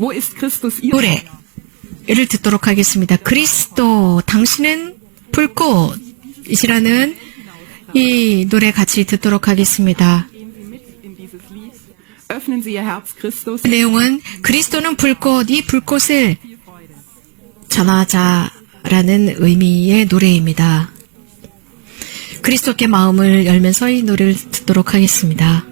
Wo ist Christus ihr? 노래를 듣도록 하겠습니다. 그리스도 당신은 불꽃이라는 이 노래 같이 듣도록 하겠습니다. Öffnen Sie Ihr Herz Christus. 내용은 그리스도는 불꽃, 이 불꽃을 전하자라는 의미의 노래입니다. 그리스도께 마음을 열면서 이 노래를 듣도록 하겠습니다.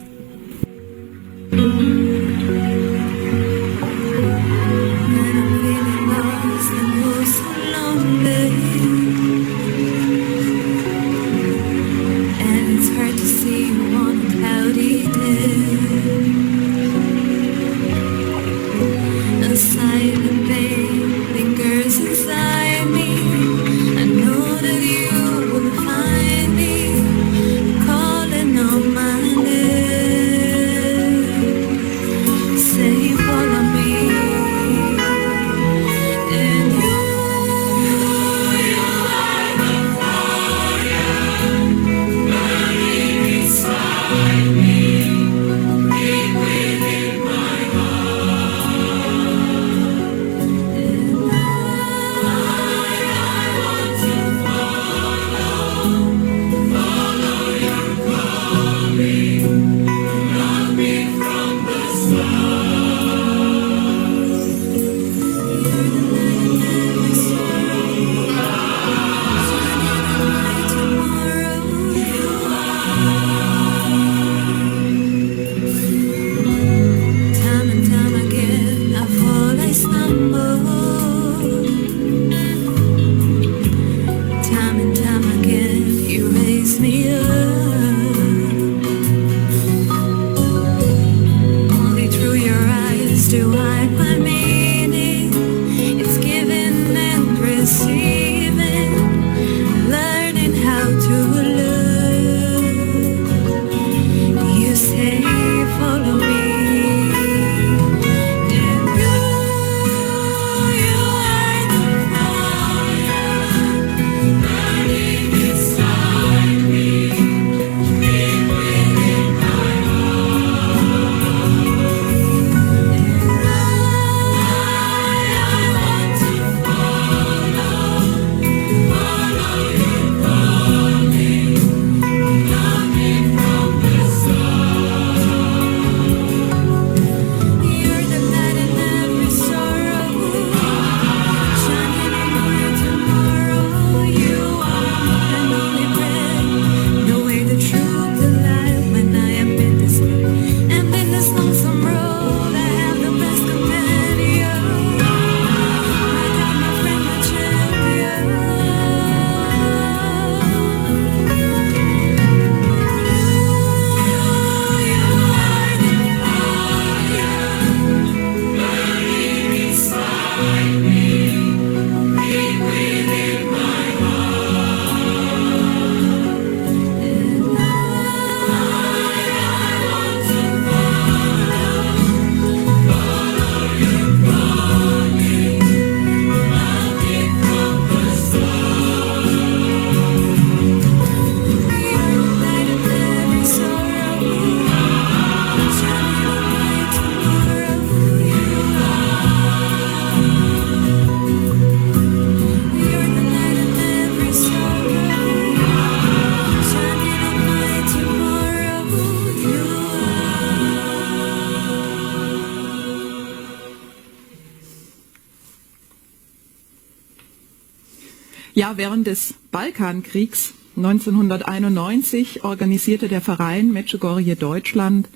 Ja, während des Balkankriegs 1991 organisierte der Verein Medjugorje Deutschland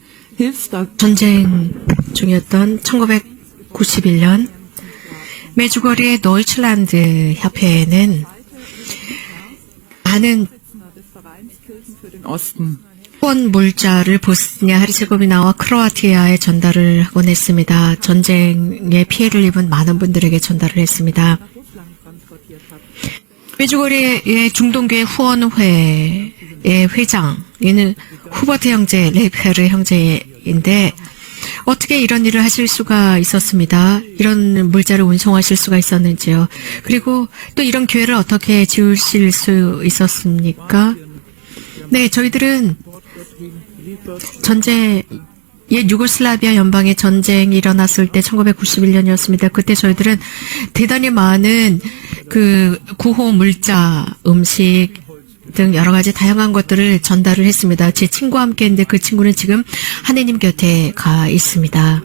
전쟁 중이었던 1991년 메주거리의 도이чл란드 협회에는 많은 후원 물자를 보스니아 헤르체고비나와 크로아티아에 전달을 하곤 했습니다. 전쟁에 피해를 입은 많은 분들에게 전달을 했습니다. 메주거리의 중동교회 후원회의 회장, 이는 후버트 형제, 레이페르 형제인데 어떻게 이런 일을 하실 수가 있었습니다. 이런 물자를 운송하실 수가 있었는지요. 그리고 또 이런 교회를 어떻게 지으실 수 있었습니까? 네, 저희들은 전쟁 옛 유고슬라비아 연방의 전쟁이 일어났을 때 1991년이었습니다. 그때 저희들은 대단히 많은 그 구호 물자, 음식 등 여러 가지 다양한 것들을 전달을 했습니다. 제 친구와 함께 했는데 그 친구는 지금 하느님 곁에 가 있습니다.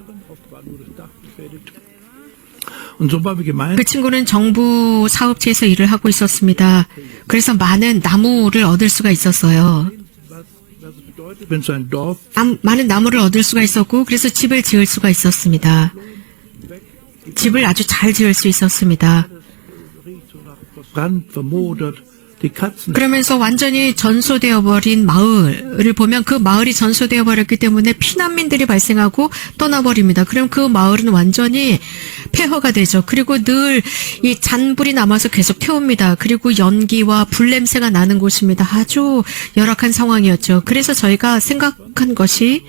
Und so war wir gemeint, 그 친구는 정부 사업체에서 일을 하고 있었습니다. 그래서 많은 나무를 얻을 수가 있었어요. wenn so ein Dorf 많은 나무를 얻을 수가 있었고 그래서 집을 지을 수가 있었습니다. 집을 아주 잘 지을 수 있었습니다. Brand, vermodert, die Katzen 그러면서 완전히 전소되어 버린 마을을 보면 그 마을이 전소되어 버렸기 때문에 피난민들이 발생하고 떠나버립니다. 그럼 그 마을은 완전히 폐허가 되죠. 그리고 늘 이 잔불이 남아서 계속 태웁니다. 그리고 연기와 불냄새가 나는 곳입니다. 아주 열악한 상황이었죠. 그래서 저희가 생각한 것이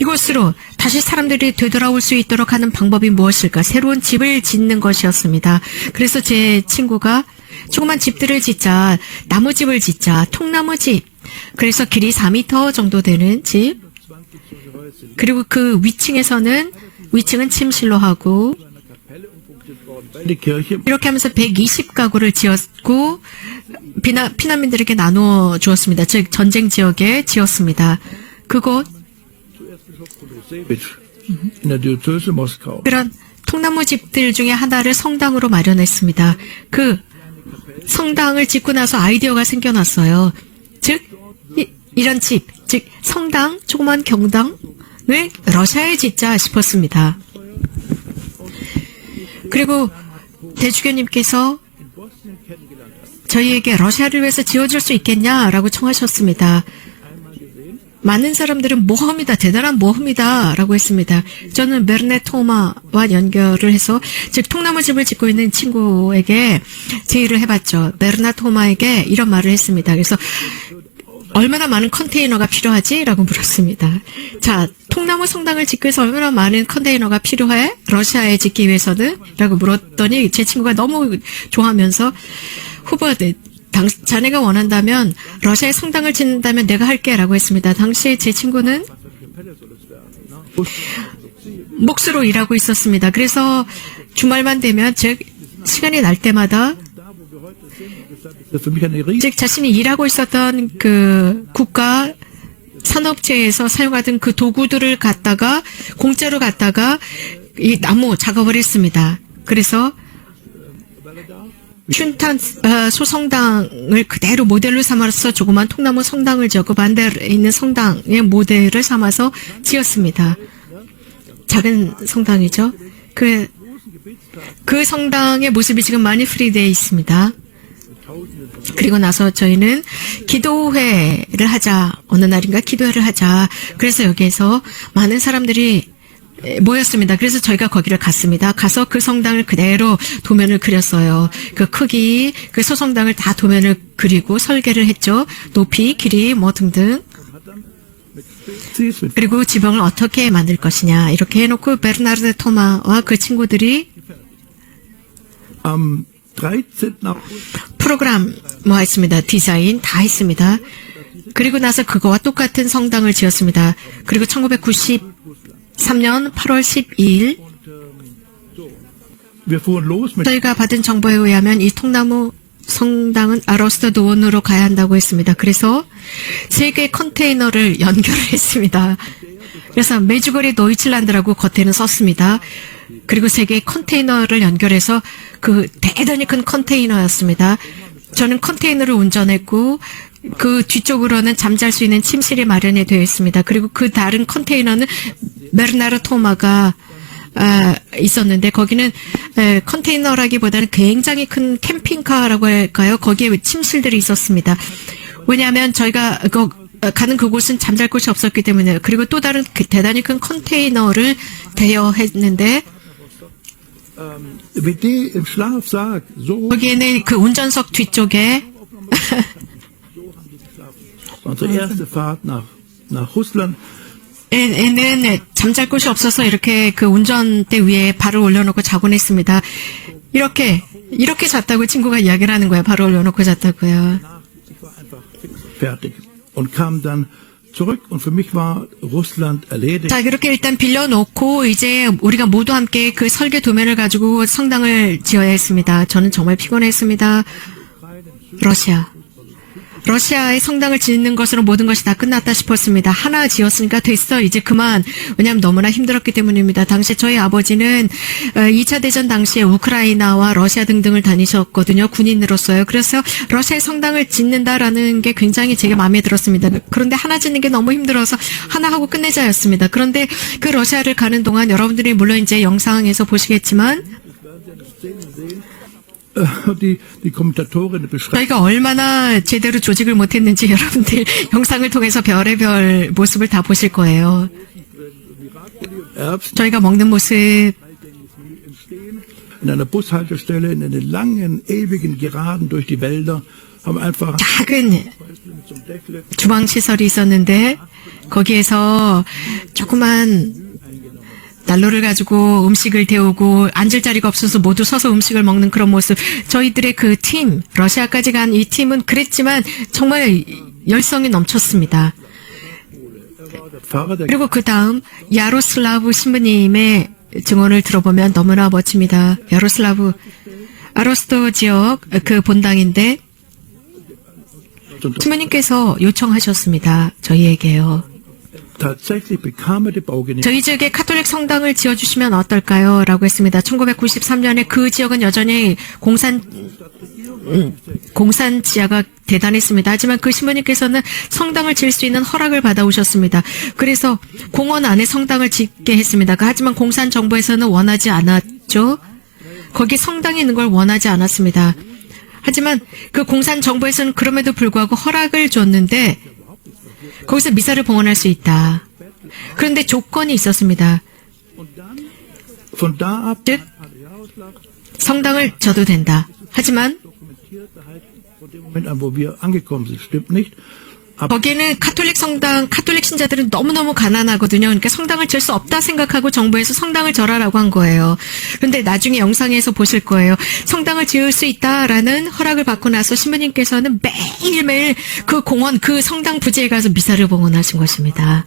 이곳으로 다시 사람들이 되돌아올 수 있도록 하는 방법이 무엇일까? 새로운 집을 짓는 것이었습니다. 그래서 제 친구가 조그만 집들을 짓자, 나무집을 짓자, 통나무집. 그래서 길이 4m 정도 되는 집. 그리고 그 위층은 침실로 하고, die Kirche 이렇게 하면서 120가구를 지었고, 피난민들에게 나누어 주었습니다. 즉, 전쟁 지역에 지었습니다. 그곳, in der Diözese Moskau. 그런 통나무 집들 중에 하나를 성당으로 마련했습니다. 그 성당을 짓고 나서 아이디어가 생겨났어요. 즉, 이런 집, 즉 성당, 조그만 경당을 러시아에 짓자 싶었습니다. 그리고 대주교님께서 저희에게 러시아를 위해서 지어줄 수 있겠냐라고 청하셨습니다. 많은 사람들은 모험이다, 대단한 모험이다 라고 했습니다. 저는 베르네 토마와 연결을 해서 즉 통나무집을 짓고 있는 친구에게 제의를 해봤죠. 베르네 토마에게 이런 말을 했습니다. 그래서 얼마나 많은 컨테이너가 필요하지? 라고 물었습니다. 자, 통나무 성당을 짓기 위해서 얼마나 많은 컨테이너가 필요해? 러시아에 짓기 위해서는? 라고 물었더니 제 친구가 너무 좋아하면서 후보들 자네가 원한다면 러시아에 성당을 짓는다면 내가 할게 라고 했습니다. 당시 제 친구는 몫으로 일하고 있었습니다. 그래서 주말만 되면 즉 시간이 날 때마다 Das ist für mich eine riesige 즉 자신이 일하고 있었던 그 국가 산업체에서 사용하던 그 도구들을 갖다가 공짜로 갖다가 이 나무 작업을 했습니다. 그래서 춘탄 소성당을 그대로 모델로 삼아서 조그만 통나무 성당을 지었고 반대에 있는 성당의 모델을 삼아서 지었습니다. 작은 성당이죠. 그 성당의 모습이 지금 많이 프리되어 있습니다. 그리고 나서 저희는 기도회를 하자. 어느 날인가 기도회를 하자. 그래서 여기에서 많은 사람들이 모였습니다. 그래서 저희가 거기를 갔습니다. 가서 그 성당을 그대로 도면을 그렸어요. 그 크기, 그 소성당을 다 도면을 그리고 설계를 했죠. 높이, 길이, 뭐 등등. Ziels mit 그리고 지붕을 어떻게 만들 것이냐. 이렇게 해놓고 베르나르드 토마와 그 친구들이 am 13. August 프로그램 뭐 했습니다. 디자인 다 했습니다. 그리고 나서 그거와 똑같은 성당을 지었습니다. 그리고 1993년 8월 12일 wir fuhren los mit 저희가 받은 정보에 의하면 이 통나무 성당은 아로스터도원으로 가야 한다고 했습니다. 그래서 3개의 컨테이너를 연결했습니다. 그래서 메주거리 노이칠란드라고 겉에는 썼습니다. 그리고 3개의 컨테이너를 연결해서 그 대단히 큰 컨테이너였습니다. 저는 컨테이너를 운전했고 그 뒤쪽으로는 잠잘 수 있는 침실이 마련이 되어 있습니다. 그리고 그 다른 컨테이너는 베르나르 토마가 있었는데 거기는 컨테이너라기보다는 굉장히 큰 캠핑카라고 할까요? 거기에 침실들이 있었습니다. 왜냐하면 저희가 가는 그곳은 잠잘 곳이 없었기 때문에 그리고 또 다른 대단히 큰 컨테이너를 대여했는데 WD im Schlafsack. So 거기에는 그 운전석 뒤쪽에 unsere erste Fahrt nach Russland. 에는 잠잘 곳이 없어서 이렇게 그 운전대 위에 발을 올려놓고 자곤 했습니다. 이렇게 잤다고 친구가 이야기를 하는 거예요. 발을 올려놓고 잤다고요. Ich war einfach fix fertig und kam dann zurück und für mich war Russland erledigt. 자, 그렇게 일단 빌려놓고 이제 우리가 모두 함께 그 설계 도면을 가지고 성당을 지어야 했습니다. 저는 정말 피곤했습니다. 러시아의 성당을 짓는 것으로 모든 것이 다 끝났다 싶었습니다. 하나 지었으니까 됐어. 이제 그만. 왜냐하면 너무나 힘들었기 때문입니다. 당시 저희 아버지는 2차 대전 당시에 우크라이나와 러시아 등등을 다니셨거든요. 군인으로서요. 그래서 러시아의 성당을 짓는다라는 게 굉장히 제게 마음에 들었습니다. 그런데 하나 짓는 게 너무 힘들어서 하나 하고 끝내자였습니다. 그런데 그 러시아를 가는 동안 여러분들이 물론 이제 영상에서 보시겠지만 Die Kommentatorinnen beschreiben 저희가 얼마나 제대로 조직을 못했는지 여러분들 영상을 통해서 별의별 모습을 다 보실 거예요. Erbsen 저희가 먹는 모습, in einer Bushaltestelle, in den langen, ewigen Geraden durch die Wälder, haben einfach 작은 zum Deckel 주방시설이 있었는데 거기에서 조그만 난로를 가지고 음식을 데우고 앉을 자리가 없어서 모두 서서 음식을 먹는 그런 모습. 저희들의 그 팀, 러시아까지 간 이 팀은 그랬지만 정말 열성이 넘쳤습니다. Fahrer der 그리고 그 다음 야로슬라브 신부님의 증언을 들어보면 너무나 멋집니다. 야로슬라브 아로스토 지역 그 본당인데 신부님께서 요청하셨습니다. 저희에게요. tatsächlich bekam er die Baugenehmigung. 저희 지역에 카톨릭 성당을 지어주시면 어떨까요? 라고 했습니다. 1993년에 그 지역은 여전히 공산 지하가 대단했습니다. 하지만 그 신부님께서는 성당을 지을 수 있는 허락을 받아오셨습니다. 그래서 공원 안에 성당을 짓게 했습니다. 하지만 공산 정부에서는 원하지 않았죠. 거기 성당이 있는 걸 원하지 않았습니다. 하지만 그 공산 정부에서는 그럼에도 불구하고 허락을 줬는데 거기서 미사를 봉헌할 수 있다. 그런데 조건이 있었습니다. Von da ab 즉 성당을 져도 된다. 하지만 von dem Moment an, wo wir angekommen sind, stimmt nicht. 거기에는 카톨릭 성당, 카톨릭 신자들은 너무너무 가난하거든요. 그러니까 성당을 질 수 없다 생각하고 정부에서 성당을 절하라고 한 거예요. 그런데 나중에 영상에서 보실 거예요. 성당을 지을 수 있다라는 허락을 받고 나서 신부님께서는 매일매일 그 공원, 그 성당 부지에 가서 미사를 봉헌하신 것입니다.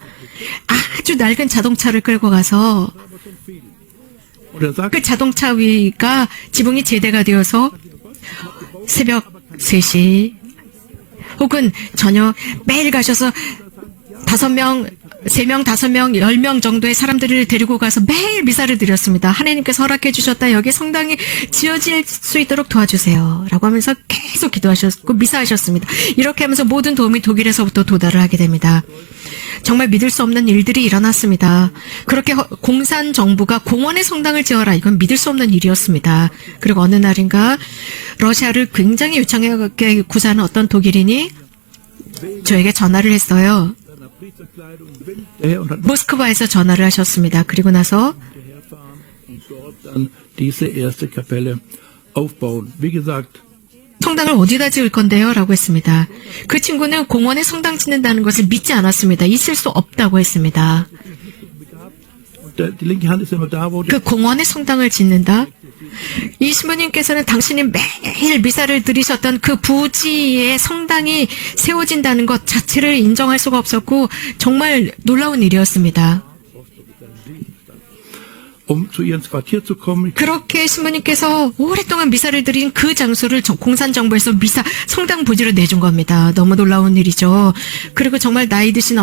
아주 낡은 자동차를 끌고 가서 Und er sagt, 그 자동차 위가 지붕이 제대가 되어서 새벽 3시 혹은 저녁 매일 가셔서 5명, 3명, 5명, 10명 정도의 사람들을 데리고 가서 매일 미사를 드렸습니다. 하나님께서 허락해 주셨다. 여기 성당이 지어질 수 있도록 도와주세요. 라고 하면서 계속 기도하셨고 미사하셨습니다. 이렇게 하면서 모든 도움이 독일에서부터 도달을 하게 됩니다. 정말 믿을 수 없는 일들이 일어났습니다. 그렇게 공산 정부가 공원에 성당을 지어라. 이건 믿을 수 없는 일이었습니다. 그리고 어느 날인가 러시아를 굉장히 유창하게 구사하는 어떤 독일인이 저에게 전화를 했어요. der und hat 모스크바에서 전화를 하셨습니다. 그리고 나서 dann diese erste Kapelle aufbauen. Wie gesagt, 성당을 어디다 지을 건데요? 라고 했습니다. 그 친구는 공원에 성당 짓는다는 것을 믿지 않았습니다. 있을 수 없다고 했습니다. die linke Hand ist immer da, wo 그 공원에 성당을 짓는다? 이 신부님께서는 당신이 매일 미사를 드리셨던 그 부지에 성당이 세워진다는 것 자체를 인정할 수가 없었고 정말 놀라운 일이었습니다. zu ihr ins Quartier zu kommen. 그렇게 신부님께서 오랫동안 미사를 드린 그 장소를 공산정부에서 성당 부지로 내준 겁니다. 너무 놀라운 일이죠. 그리고 정말 나이 드신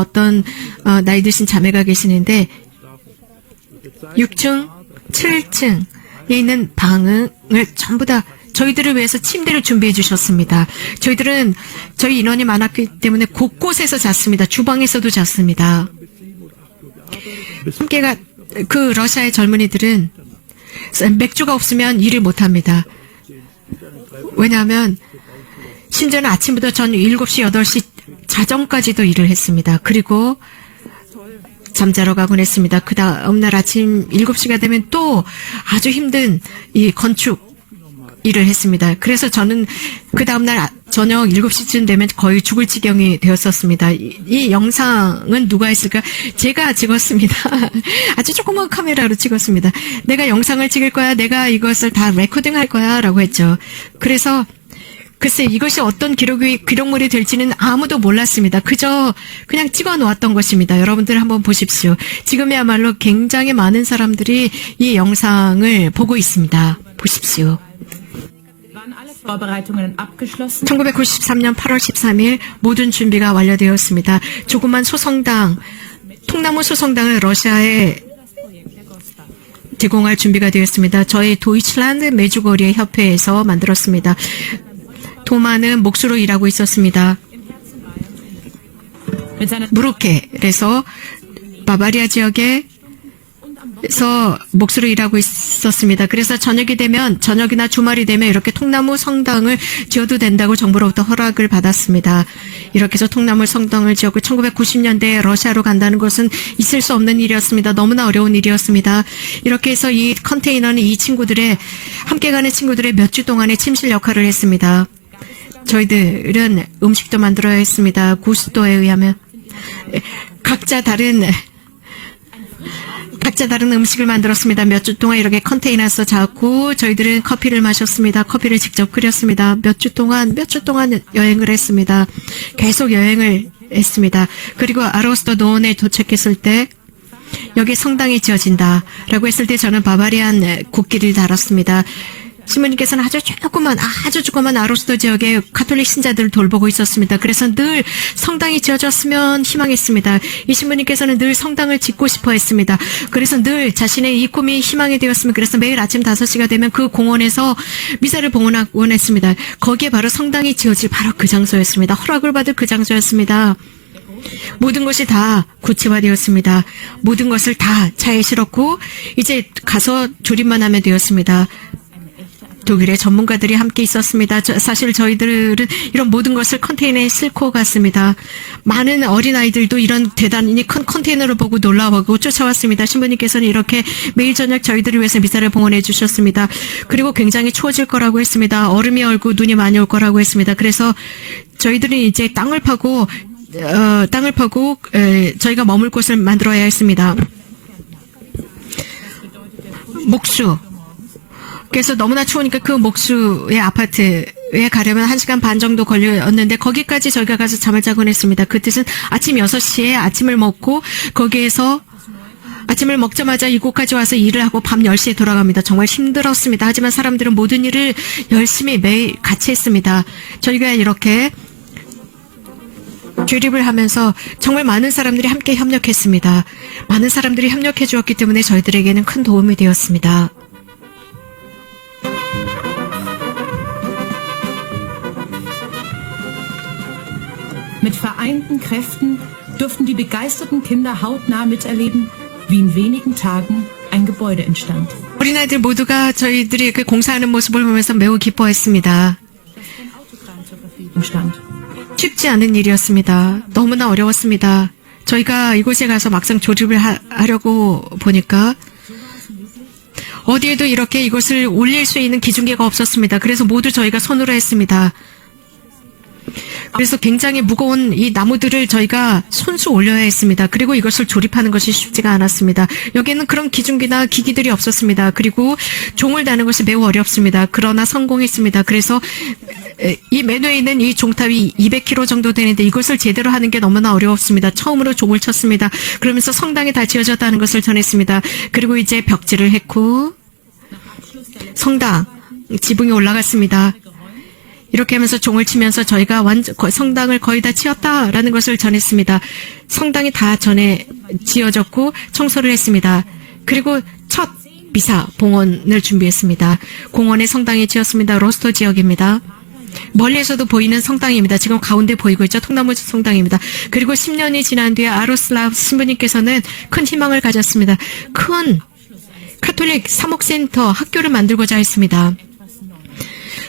자매가 계시는데 6층, 7층에 있는 방을 전부 다 저희들을 위해서 침대를 준비해 주셨습니다. 저희 인원이 많았기 때문에 곳곳에서 잤습니다. 주방에서도 잤습니다. 함께가 그 러시아의 젊은이들은 맥주가 없으면 일을 못합니다. 왜냐하면 심지어는 아침부터 전 7시, 8시 자정까지도 일을 했습니다. 그리고 잠자러 가곤 했습니다. 그 다음날 아침 7시가 되면 또 아주 힘든 이 건축 일을 했습니다. 그래서 저는 그 다음날 저녁 7시쯤 되면 거의 죽을 지경이 되었었습니다. 이 영상은 누가 했을까? 제가 찍었습니다. 아주 조그만 카메라로 찍었습니다. 내가 영상을 찍을 거야. 내가 이것을 다 레코딩 할 거야. 라고 했죠. 그래서 글쎄 이것이 어떤 기록물이 될지는 아무도 몰랐습니다. 그저 그냥 찍어 놓았던 것입니다. 여러분들 한번 보십시오. 지금이야말로 굉장히 많은 사람들이 이 영상을 보고 있습니다. 보십시오. 1993년 8월 13일 모든 준비가 완료되었습니다. 조그만 소성당, 통나무 소성당을 러시아에 제공할 준비가 되었습니다. 저희 도이чл란드 메주거리의 협회에서 만들었습니다. 도마는 몫으로 일하고 있었습니다. 무르켈에서 바바리아 지역에서 몫으로 일하고 있었습니다. 그래서 저녁이나 주말이 되면 이렇게 통나무 성당을 지어도 된다고 정부로부터 허락을 받았습니다. 이렇게 해서 통나무 성당을 지었고 1990년대에 러시아로 간다는 것은 있을 수 없는 일이었습니다. 너무나 어려운 일이었습니다. 이렇게 해서 이 컨테이너는 함께 가는 친구들의 몇 주 동안의 침실 역할을 했습니다. 저희들은 음식도 만들어야 했습니다. 구스도에 의하면 각자 다른 음식을 만들었습니다. 몇 주 동안 이렇게 컨테이너에서 자고 저희들은 커피를 마셨습니다. 커피를 직접 끓였습니다. 몇 주 동안 여행을 했습니다. 계속 여행을 했습니다. 그리고 아로스토 노원에 도착했을 때 여기 성당이 지어진다라고 했을 때 저는 바바리안 국기를 달았습니다. 신부님께서는 아주 조그만 아로스토 지역의 가톨릭 신자들을 돌보고 있었습니다. 그래서 늘 성당이 지어졌으면 희망했습니다. 이 신부님께서는 늘 성당을 짓고 싶어 했습니다. 그래서 늘 자신의 이 꿈이 희망이 되었습니다. 그래서 매일 아침 5시가 되면 그 공원에서 미사를 봉헌하곤 했습니다. 거기에 바로 성당이 지어질 바로 그 장소였습니다. 허락을 받을 그 장소였습니다. 모든 것이 다 구체화되었습니다. 모든 것을 다 차에 실었고 이제 가서 조립만 하면 되었습니다. 독일의 전문가들이 함께 있었습니다. 사실 저희들은 이런 모든 것을 컨테이너에 싣고 갔습니다. 많은 어린아이들도 이런 대단히 큰 컨테이너를 보고 놀라워하고 쫓아왔습니다. 신부님께서는 이렇게 매일 저녁 저희들을 위해서 미사를 봉헌해 주셨습니다. 그리고 굉장히 추워질 거라고 했습니다. 얼음이 얼고 눈이 많이 올 거라고 했습니다. 그래서 저희들은 이제 땅을 파고 저희가 머물 곳을 만들어야 했습니다. 목수. 그래서 너무나 추우니까 그 목수의 아파트에 가려면 1시간 반 정도 걸렸는데 거기까지 저희가 가서 잠을 자곤 했습니다. 그 뜻은 아침 6시에 아침을 먹고 거기에서 아침을 먹자마자 이곳까지 와서 일을 하고 밤 10시에 돌아갑니다. 정말 힘들었습니다. 하지만 사람들은 모든 일을 열심히 매일 같이 했습니다. 저희가 이렇게 조립을 하면서 정말 많은 사람들이 함께 협력했습니다. 많은 사람들이 협력해 주었기 때문에 저희들에게는 큰 도움이 되었습니다. Mit vereinten Kräften durften die begeisterten Kinder hautnah miterleben, wie in wenigen Tagen ein Gebäude entstand. 어린아이들 모두가 저희들이 그 공사하는 모습을 보면서 매우 기뻐했습니다. 쉽지 않은 일이었습니다. 너무나 어려웠습니다. 저희가 이곳에 가서 막상 조립을 하려고 보니까 어디에도 이렇게 이것을 올릴 수 있는 기중계가 없었습니다. 그래서 모두 저희가 손으로 했습니다. 그래서 굉장히 무거운 이 나무들을 저희가 손수 올려야 했습니다. 그리고 이것을 조립하는 것이 쉽지가 않았습니다. 여기에는 그런 기중기나 기기들이 없었습니다. 그리고 종을 다는 것이 매우 어렵습니다. 그러나 성공했습니다. 그래서 이 맨 위에 있는 이 종탑이 200kg 정도 되는데 이것을 제대로 하는 게 너무나 어려웠습니다. 처음으로 종을 쳤습니다. 그러면서 성당이 다 지어졌다는 것을 전했습니다. 그리고 이제 벽지를 했고 성당 지붕이 올라갔습니다. 이렇게 하면서 종을 치면서 저희가 성당을 거의 다 지었다라는 것을 전했습니다. 성당이 다 전에 지어졌고 청소를 했습니다. 그리고 첫 미사 봉헌을 준비했습니다. 공원에 성당이 지었습니다. 로스토 지역입니다. 멀리에서도 보이는 성당입니다. 지금 가운데 보이고 있죠. 통나무 성당입니다. 그리고 10년이 지난 뒤에 아로슬라브 신부님께서는 큰 희망을 가졌습니다. 큰 카톨릭 사목센터 학교를 만들고자 했습니다.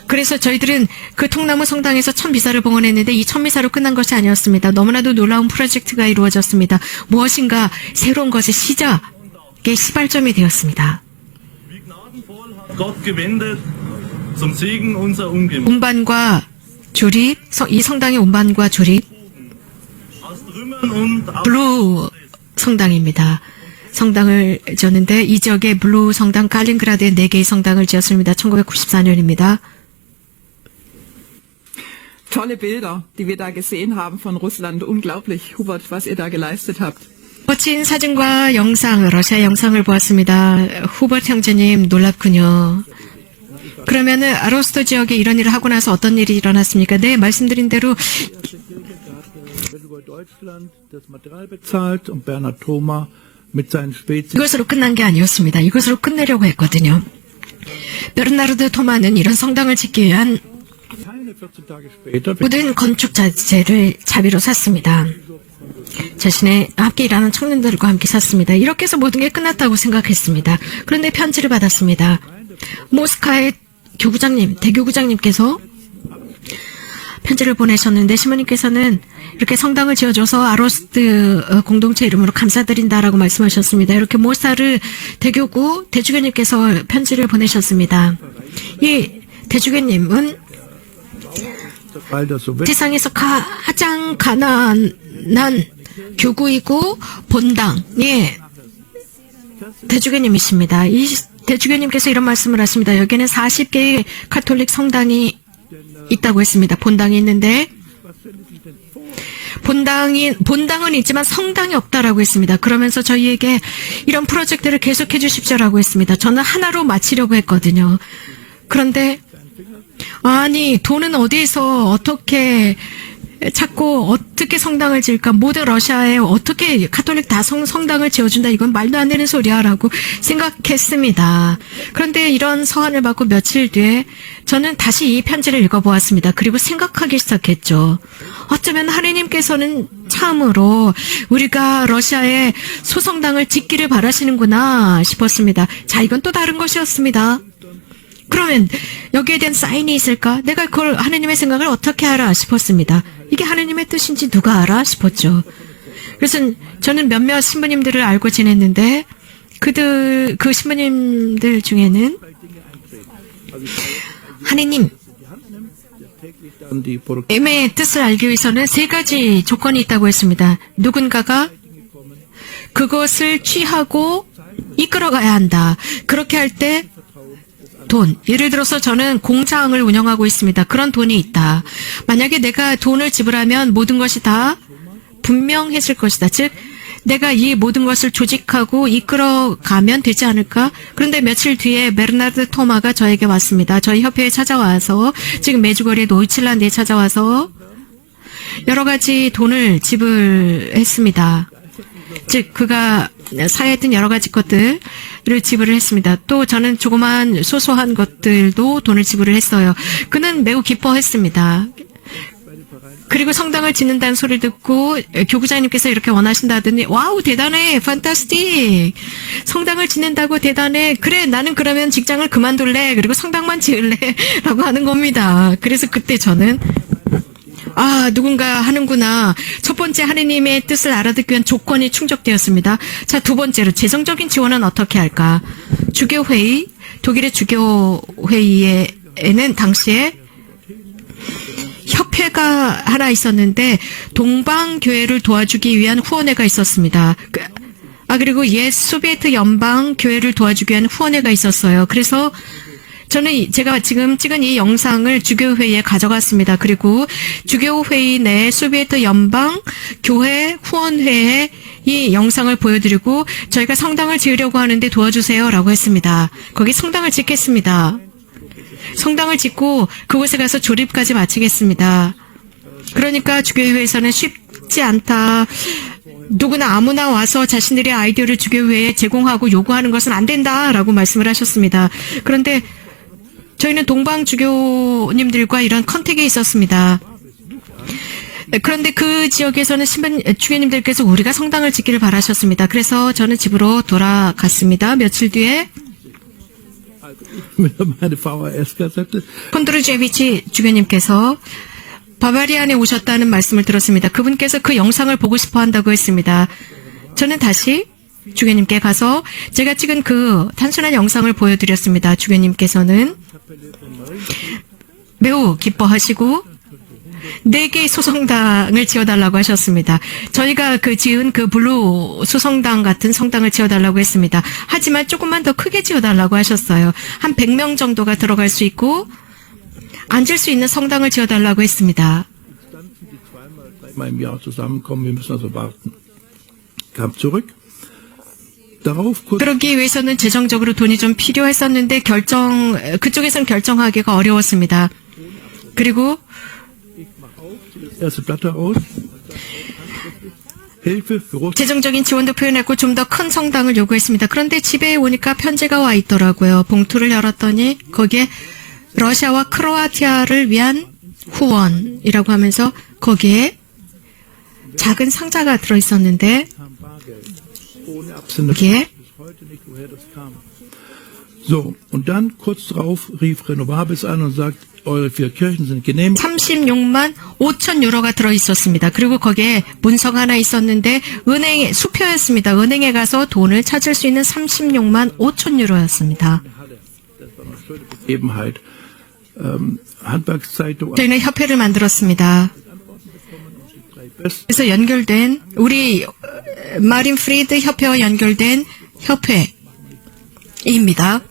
그래서 저희들은 그 통나무 성당에서 첫 미사를 봉헌했는데 이 첫 미사로 끝난 것이 아니었습니다. 너무나도 놀라운 프로젝트가 이루어졌습니다. 무엇인가 새로운 것의 시작의 시발점이 되었습니다. 운반과 조립, 이 성당의 운반과 조립, 블루 성당입니다. 성당을 지었는데 이 지역의 블루 성당, 칼린그라드에 4개의 성당을 지었습니다. 1994년입니다. tolle Bilder, die wir da gesehen haben von Russland. Unglaublich, Hubert, was ihr da geleistet habt. 멋진 사진과 영상, 러시아 영상을 보았습니다. 후버트 형제님 놀랍군요. 그러면은 아로스토 지역에 이런 일을 하고 나서 어떤 일이 일어났습니까? 네, 말씀드린 대로 Deutschland das Material bezahlt und Bernhard Thoma mit seinen Spezien. 이것으로 끝난 게 아니었습니다. 이것으로 끝내려고 했거든요. 베르나르드 토마는 이런 성당을 짓기 위한 Keine 14 Tage später 모든 건축 자재를 자비로 샀습니다. 자신의 함께 일하는 청년들과 함께 샀습니다. 이렇게 해서 모든 게 끝났다고 생각했습니다. 그런데 편지를 받았습니다. 모스카의 교구장님, 대교구장님께서 편지를 보내셨는데 시모님께서는 이렇게 성당을 지어줘서 아로스트 공동체 이름으로 감사드린다라고 말씀하셨습니다. 이렇게 모스카르 대교구 대주교님께서 편지를 보내셨습니다. 이 대주교님은 weil das so 세상에서 가장 가난한 교구이고 본당의 대주교님이십니다. 이 대주교님께서 이런 말씀을 하십니다. 여기는 40개의 카톨릭 성당이 있다고 했습니다. 본당이 있는데 본당은 있지만 성당이 없다라고 했습니다. 그러면서 저희에게 이런 프로젝트를 계속해 주십시오라고 했습니다. 저는 하나로 마치려고 했거든요. 그런데 아니 돈은 어디에서 어떻게 찾고 어떻게 성당을 지을까? 모든 러시아에 어떻게 카톨릭 다 성당을 지어준다? 이건 말도 안 되는 소리야라고 생각했습니다. 그런데 이런 서한을 받고 며칠 뒤에 저는 다시 이 편지를 읽어보았습니다. 그리고 생각하기 시작했죠. 어쩌면 하느님께서는 참으로 우리가 러시아에 소성당을 짓기를 바라시는구나 싶었습니다. 자, 이건 또 다른 것이었습니다. 그러면 여기에 대한 사인이 있을까? 내가 그걸 하느님의 생각을 어떻게 알아 싶었습니다. 이게 하느님의 뜻인지 누가 알아 싶었죠. 그래서 저는 몇몇 신부님들을 알고 지냈는데 그 신부님들 중에는 하느님의 뜻을 알기 위해서는 3가지 조건이 있다고 했습니다. 누군가가 그것을 취하고 이끌어가야 한다. 그렇게 할 때 돈, 예를 들어서 저는 공장을 운영하고 있습니다. 그런 돈이 있다. 만약에 내가 돈을 지불하면 모든 것이 다 분명해질 것이다. 즉 내가 이 모든 것을 조직하고 이끌어가면 되지 않을까? 그런데 며칠 뒤에 베르나르드 토마가 저에게 왔습니다. 저희 협회에 찾아와서 지금 메주거리 노이칠란드에 찾아와서 여러 가지 돈을 지불했습니다. 즉 그가 사야 했던 여러 가지 것들을 지불을 했습니다. 또 저는 조그만 소소한 것들도 돈을 지불을 했어요. 그는 매우 기뻐했습니다. 그리고 성당을 짓는다는 소리를 듣고 교구장님께서 이렇게 원하신다더니 와우 대단해 판타스틱 성당을 짓는다고 대단해 그래 나는 그러면 직장을 그만둘래 그리고 성당만 지을래 라고 하는 겁니다. 그래서 그때 저는 누군가 하는구나. 첫 번째 하느님의 뜻을 알아듣기 위한 조건이 충족되었습니다. 자, 두 번째로 재정적인 지원은 어떻게 할까? 주교회의, 독일의 주교회의에는 당시에 협회가 하나 있었는데 동방교회를 도와주기 위한 후원회가 있었습니다. 그리고 옛 소비에트 연방교회를 도와주기 위한 후원회가 있었어요. 그래서 저는 제가 지금 찍은 이 영상을 주교회의에 가져갔습니다. 그리고 주교회의 내 소비에트 연방 교회 후원회에 이 영상을 보여드리고 저희가 성당을 지으려고 하는데 도와주세요라고 했습니다. 거기 성당을 짓겠습니다. 성당을 짓고 그곳에 가서 조립까지 마치겠습니다. 그러니까 주교회에서는 쉽지 않다. 누구나 아무나 와서 자신들의 아이디어를 주교회에 제공하고 요구하는 것은 안 된다라고 말씀을 하셨습니다. 그런데 저희는 동방주교님들과 이런 컨택이 있었습니다. 그런데 그 지역에서는 주교님들께서 우리가 성당을 짓기를 바라셨습니다. 그래서 저는 집으로 돌아갔습니다. 며칠 뒤에 콘드루제비치 주교님께서 바바리안에 오셨다는 말씀을 들었습니다. 그분께서 그 영상을 보고 싶어 한다고 했습니다. 저는 다시 주교님께 가서 제가 찍은 그 단순한 영상을 보여드렸습니다. 주교님께서는 매우 기뻐하시고 4개의 소성당을 지어달라고 하셨습니다. 저희가 지은 그 블루 소성당 같은 성당을 지어달라고 했습니다. 하지만 조금만 더 크게 지어달라고 하셨어요. 한 100명 정도가 들어갈 수 있고 앉을 수 있는 성당을 지어달라고 했습니다. Mal im Jahr zusammenkommen, wir müssen also warten. Kam zurück. Darauf kurz 그러기 위해서는 재정적으로 돈이 좀 필요했었는데 그쪽에서는 결정하기가 어려웠습니다. 그리고 erste Blatt heraus. Hilfe für Russland. 재정적인 지원도 표현했고 좀 더 큰 성당을 요구했습니다. 그런데 집에 오니까 편지가 와 있더라고요. 봉투를 열었더니 거기에 러시아와 크로아티아를 위한 후원이라고 하면서 거기에 작은 상자가 들어있었는데 Ohne Absender. 여기에 Bis heute nicht, woher das kam. So, und dann kurz darauf rief Renovabis an und sagt, eure 4 Kirchen sind genehmigt. 36만 5천 유로가 들어있었습니다. 그리고 거기에 문서가 하나 있었는데 수표였습니다. 은행에 가서 돈을 찾을 수 있는 36만 5천 유로였습니다. Ebenheit. Handwerkszeitung. 저희는 협회를 만들었습니다. 그래서 연결된 우리 마린 프리드 협회와 연결된 협회입니다.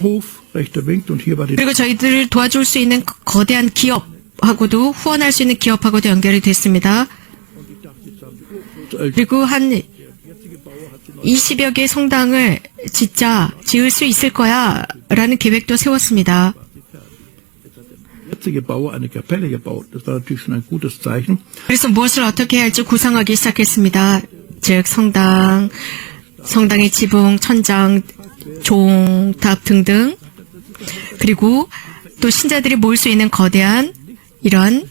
Hof, rechter winkt und hier war die 그리고 저희들을 도와줄 수 있는 거대한 기업하고도 후원할 수 있는 기업하고도 연결이 됐습니다. 그리고 한 20여 개의 성당을 진짜 지을 수 있을 거야 라는 계획도 세웠습니다. jetzige Bauer eine Kapelle gebaut. Das war natürlich schon ein gutes Zeichen. 그래서 무엇을 어떻게 할지 구상하기 시작했습니다. 즉 성당의 지붕, 천장, 종탑 등등 그리고 또 신자들이 모일 수 있는 거대한 이런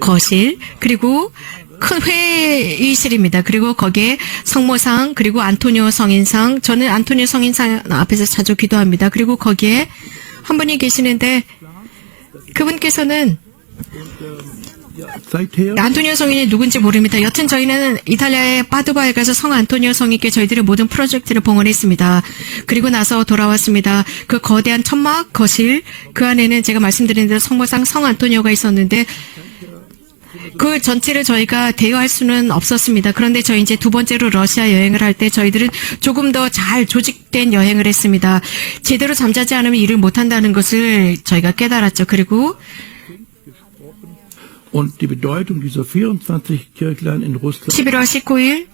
거실 그리고 큰 회의실입니다. 그리고 거기에 성모상 그리고 안토니오 성인상 저는 안토니오 성인상 앞에서 자주 기도합니다. 그리고 거기에 한 분이 계시는데 그분께서는 Seither 안토니오 성인이 누군지 모릅니다. 여튼 저희는 이탈리아의 파두바에 가서 성 안토니오 성인께 저희들의 모든 프로젝트를 봉헌했습니다. 그리고 나서 돌아왔습니다. 그 거대한 천막 거실 그 안에는 제가 말씀드린 대로 성모상 성 안토니오가 있었는데 그 전체를 저희가 대여할 수는 없었습니다. 그런데 저희 이제 두 번째로 러시아 여행을 할 때 저희들은 조금 더 잘 조직된 여행을 했습니다. 제대로 잠자지 않으면 일을 못한다는 것을 저희가 깨달았죠. 그리고 und die Bedeutung dieser 24 Kirchlein in Russland 11월 19일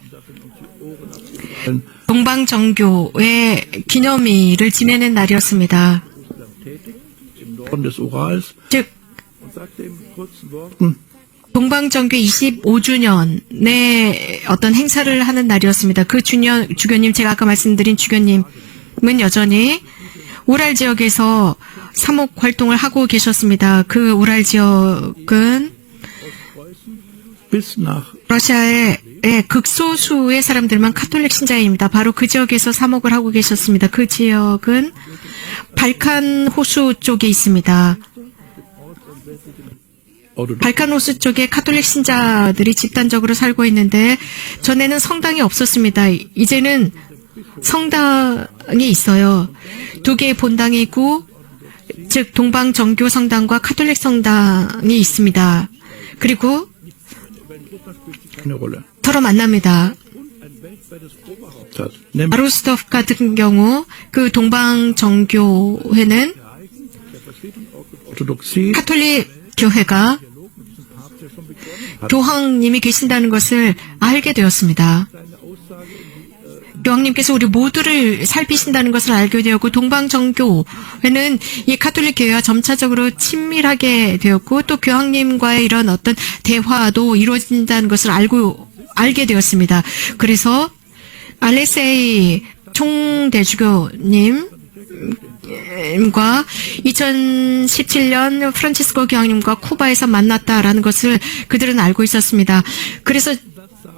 동방정교의 기념일을 지내는 날이었습니다. im Norden des Urals 즉 und sagte in kurzen Worten, 동방정교 25주년의 어떤 행사를 하는 날이었습니다. 그 주교님, 제가 아까 말씀드린 주교님은 여전히 우랄 지역에서 사목 활동을 하고 계셨습니다. 그 우랄 지역은 bis nach 러시아의 극소수의 사람들만 카톨릭 신자입니다. 바로 그 지역에서 사목을 하고 계셨습니다. 그 지역은 발칸 호수 쪽에 있습니다. 발칸 호수 쪽에 카톨릭 신자들이 집단적으로 살고 있는데 전에는 성당이 없었습니다. 이제는 성당이 있어요. 2개의 본당이 있고 즉 동방정교 성당과 카톨릭 성당이 있습니다. 그리고 eine Rolle 서로 만납니다. hat. Nämlich 아로스토프 같은 경우 그 동방정교회는 Orthodoxie 카톨릭 교회가 교황님이 계신다는 것을 알게 되었습니다. 교황님께서 우리 모두를 살피신다는 것을 알게 되었고 동방정교회는 이 카톨릭 교회와 점차적으로 친밀하게 되었고 또 교황님과의 이런 어떤 대화도 이루어진다는 것을 알게 되었습니다. 그래서 알렉세이 총대주교님 과 2017년 프란치스코 교황님과 쿠바에서 만났다라는 것을 그들은 알고 있었습니다. 그래서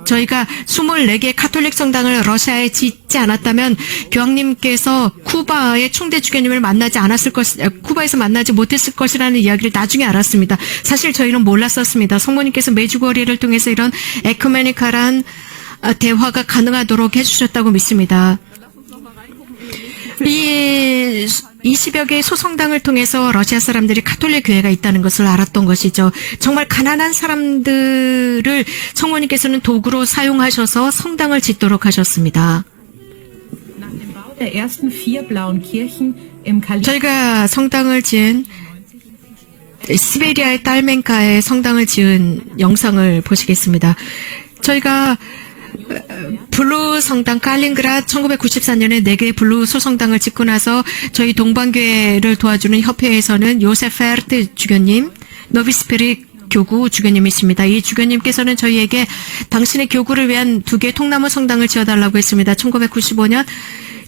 저희가 24개 카톨릭 성당을 러시아에 짓지 않았다면 교황님께서 쿠바의 총대주교님을 만나지 않았을 쿠바에서 만나지 못했을 것이라는 이야기를 나중에 알았습니다. 사실 저희는 몰랐었습니다. 성모님께서 매주거리를 통해서 이런 에쿠메니칼한 대화가 가능하도록 해주셨다고 믿습니다. 이 20여 개의 소성당을 통해서 러시아 사람들이 카톨릭 교회가 있다는 것을 알았던 것이죠. 정말 가난한 사람들을 성모님께서는 도구로 사용하셔서 성당을 짓도록 하셨습니다. der ersten 4 blauen Kirchen im 저희가 성당을 지은 시베리아의 딸멘가에 성당을 지은 영상을 보시겠습니다. 저희가 블루 성당 칼린그라드 1994년에 4개의 블루 소성당을 짓고 나서 저희 동방교회를 도와주는 협회에서는 요세프 페르트 주교님, 노비스피리 교구 주교님이십니다. 이 주교님께서는 저희에게 당신의 교구를 위한 2개의 통나무 성당을 지어달라고 했습니다. 1995년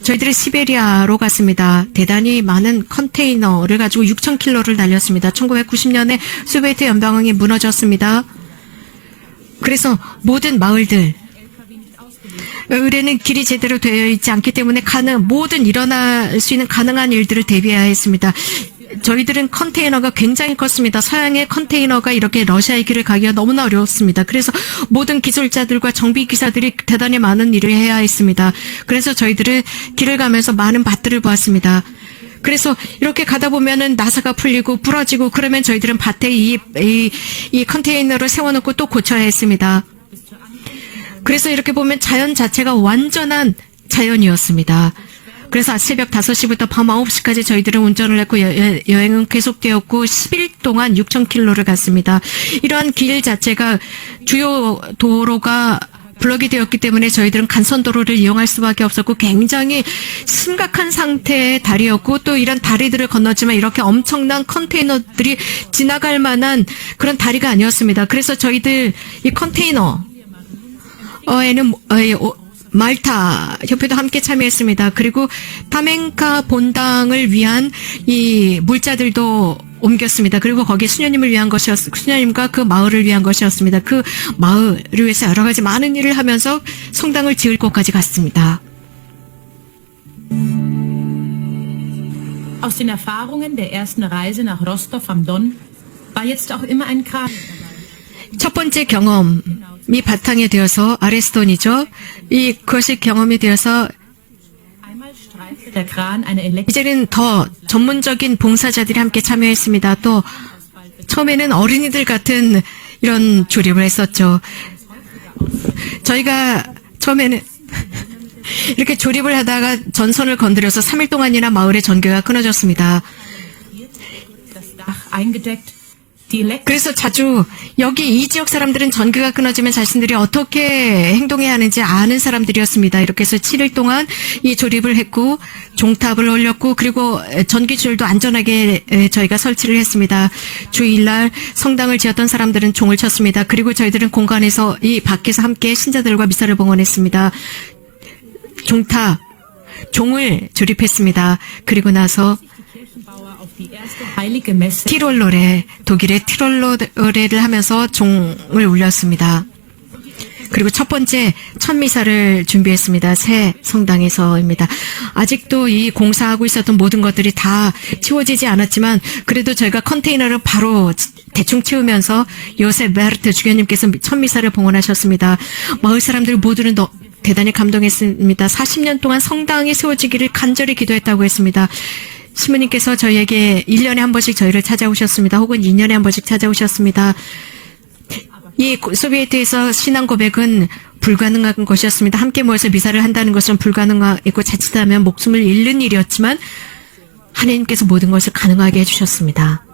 저희들이 시베리아로 갔습니다. 대단히 많은 컨테이너를 가지고 6,000킬로를 달렸습니다. 1990년에 소비에트 연방이 무너졌습니다. 그래서 모든 마을들 의뢰는 길이 제대로 되어 있지 않기 때문에 모든 일어날 수 있는 가능한 일들을 대비해야 했습니다. 저희들은 컨테이너가 굉장히 컸습니다. 서양의 컨테이너가 이렇게 러시아의 길을 가기가 너무나 어려웠습니다. 그래서 모든 기술자들과 정비기사들이 대단히 많은 일을 해야 했습니다. 그래서 저희들은 길을 가면서 많은 밭들을 보았습니다. 그래서 이렇게 가다 보면은 나사가 풀리고 부러지고 그러면 저희들은 밭에 이 컨테이너를 세워놓고 또 고쳐야 했습니다. 그래서 이렇게 보면 자연 자체가 완전한 자연이었습니다. 그래서 새벽 5시부터 밤 9시까지 저희들은 운전을 했고 여행은 계속되었고 10일 동안 6,000킬로를 갔습니다. 이러한 길 자체가 주요 도로가 블록이 되었기 때문에 저희들은 간선도로를 이용할 수밖에 없었고 굉장히 심각한 상태의 다리였고 또 이런 다리들을 건넜지만 이렇게 엄청난 컨테이너들이 지나갈 만한 그런 다리가 아니었습니다. 그래서 저희들 이 컨테이너에는 말타 협회도 함께 참여했습니다. 그리고 타멘카 본당을 위한 이 물자들도 옮겼습니다. 그리고 거기에 수녀님을 위한 수녀님과 그 마을을 위한 것이었습니다. 그 마을을 위해서 여러 가지 많은 일을 하면서 성당을 지을 곳까지 갔습니다. Aus den Erfahrungen der ersten Reise nach Rostov am Don war jetzt auch immer ein Kran. 첫 번째 경험이 바탕이 되어서 아레스톤이죠. 그것이 경험이 되어서 Einmal streifte der Kran eine 이제는 더 전문적인 봉사자들이 함께 참여했습니다. 또 처음에는 어린이들 같은 이런 조립을 했었죠. 저희가 처음에는 이렇게 조립을 하다가 전선을 건드려서 3일 동안이나 마을의 전기가 끊어졌습니다. das Dach eingedeckt. Die 그래서 자주 여기 이 지역 사람들은 전기가 끊어지면 자신들이 어떻게 행동해야 하는지 아는 사람들이었습니다. 이렇게 해서 7일 동안 이 조립을 했고 종탑을 올렸고 그리고 전기줄도 안전하게 저희가 설치를 했습니다. 주일날 성당을 지었던 사람들은 종을 쳤습니다. 그리고 저희들은 공간에서 이 밖에서 함께 신자들과 미사를 봉헌했습니다. 종을 조립했습니다. 그리고 나서 heilige Messe 독일의 티롤로레를 하면서 종을 울렸습니다. 그리고 첫 번째 첫 미사를 준비했습니다. 새 성당에서입니다. 아직도 이 공사하고 있었던 모든 것들이 다 치워지지 않았지만 그래도 저희가 컨테이너를 바로 대충 치우면서 요셉 베르트 주교님께서 첫 미사를 봉헌하셨습니다. 마을 사람들 모두는 대단히 감동했습니다. 40년 동안 성당이 세워지기를 간절히 기도했다고 했습니다. 신부님께서 저희에게 1년에 한 번씩 저희를 찾아오셨습니다. 혹은 2년에 한 번씩 찾아오셨습니다. 이 소비에트에서 신앙 고백은 불가능한 것이었습니다. 함께 모여서 미사를 한다는 것은 불가능하고 자칫하면 목숨을 잃는 일이었지만 하나님께서 모든 것을 가능하게 해주셨습니다.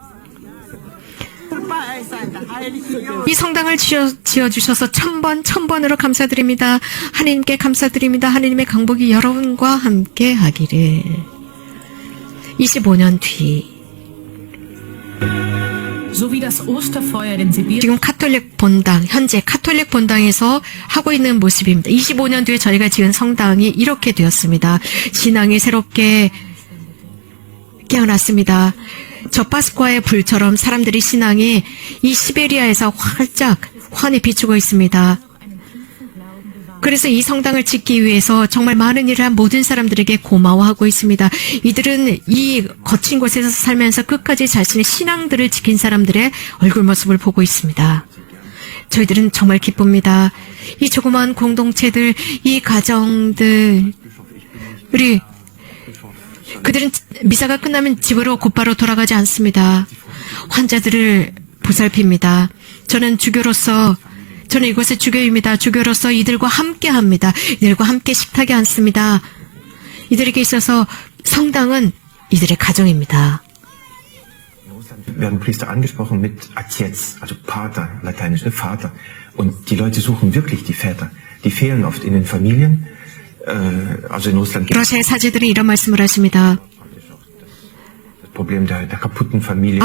이 성당을 지어주셔서 1000번으로 감사드립니다. 하나님께 감사드립니다. 하나님의 강복이 여러분과 함께 하기를. 25년 뒤 지금 카톨릭 본당, 현재 카톨릭 본당에서 하고 있는 모습입니다. 25년 뒤에 저희가 지은 성당이 이렇게 되었습니다. 신앙이 새롭게 깨어났습니다. 저 파스쿠아의 불처럼 사람들이 신앙이 이 시베리아에서 활짝 환히 비추고 있습니다. 그래서 이 성당을 짓기 위해서 정말 많은 일을 한 모든 사람들에게 고마워하고 있습니다. 이들은 이 거친 곳에서 살면서 끝까지 자신의 신앙들을 지킨 사람들의 얼굴 모습을 보고 있습니다. 저희들은 정말 기쁩니다. 이 조그마한 공동체들, 이 가정들이 그들은 미사가 끝나면 집으로 곧바로 돌아가지 않습니다. 환자들을 보살핍니다. 저는 이곳의 주교입니다. 주교로서 이들과 함께 합니다. 이들과 함께 식탁에 앉습니다. 이들에게 있어서 성당은 이들의 가정입니다. Werden Priester angesprochen mit Atjetz, also Pater, lateinisch, ne, Vater. Und die Leute suchen wirklich die Väter. Die fehlen oft in den Familien. Also in Russland gibt es 러시아의 사제들이 이런 말씀을 하십니다. das Problem der kaputten Familie.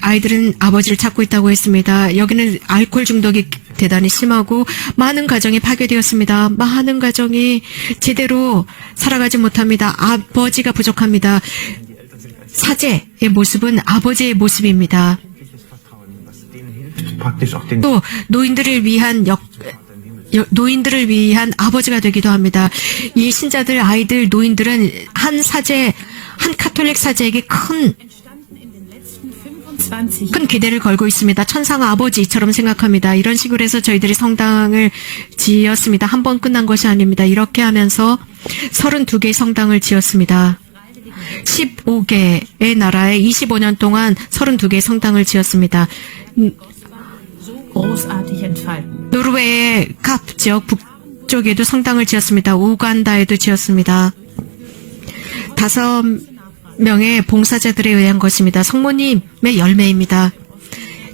아이들은 아버지를 찾고 있다고 했습니다. 여기는 알코올 중독이 대단히 심하고 많은 가정이 파괴되었습니다. 많은 가정이 제대로 살아가지 못합니다. 아버지가 부족합니다. 사제의 모습은 아버지의 모습입니다. Praktisch auch den 또 노인들을 위한 아버지가 되기도 합니다. 이 신자들, 아이들, 노인들은 한 카톨릭 사제에게 큰 기대를 걸고 있습니다. 천상 아버지처럼 생각합니다. 이런 식으로 해서 저희들이 성당을 지었습니다. 한 번 끝난 것이 아닙니다. 이렇게 하면서 32개의 성당을 지었습니다. 15개의 나라에 25년 동안 32개의 성당을 지었습니다. Großartig entfalten. 노르웨이의 갑 지역 북쪽에도 성당을 지었습니다. 우간다에도 지었습니다. 5명의 봉사자들에 의한 것입니다. 성모님의 열매입니다.